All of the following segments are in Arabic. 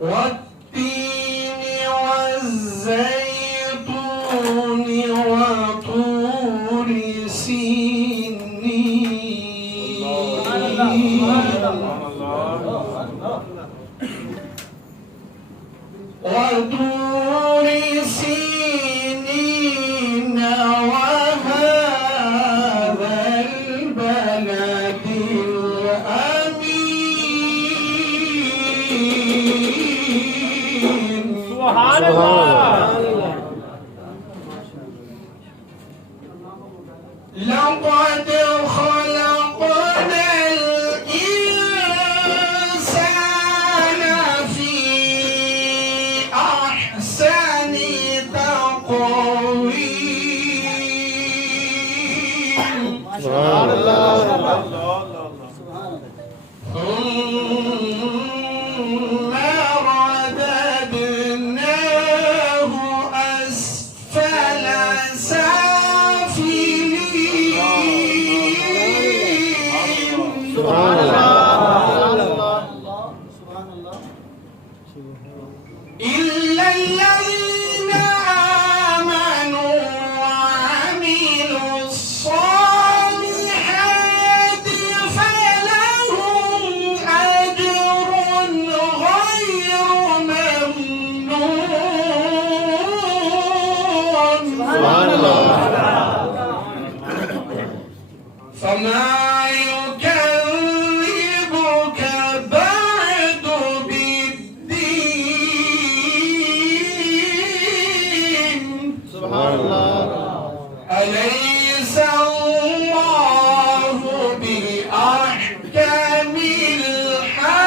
والتين والزيتون وطور سينين وطور سينين وهذا البلد الأمين. سبحان الله. لقد خلقنا الإنسان في أحسن تقويم. سبحان الله. ثم رددناه أسفل سافلين. سبحان الله. إلا الذين آمنوا وعملوا الصالحات فلهم أجر غير ممنون. سبحان الله. فما يكذبك بعد بالدين. سبحان الله. أليس الله بأحكم الحاكمين.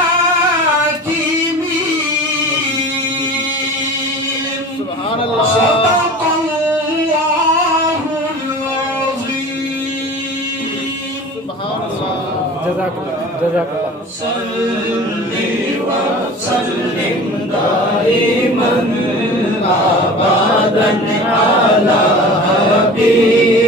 سبحان الله. صدق الله العظيم. سبحان الله. جزاك الله. جزاك الله. صل وسلم دائما أبدا على حبيبك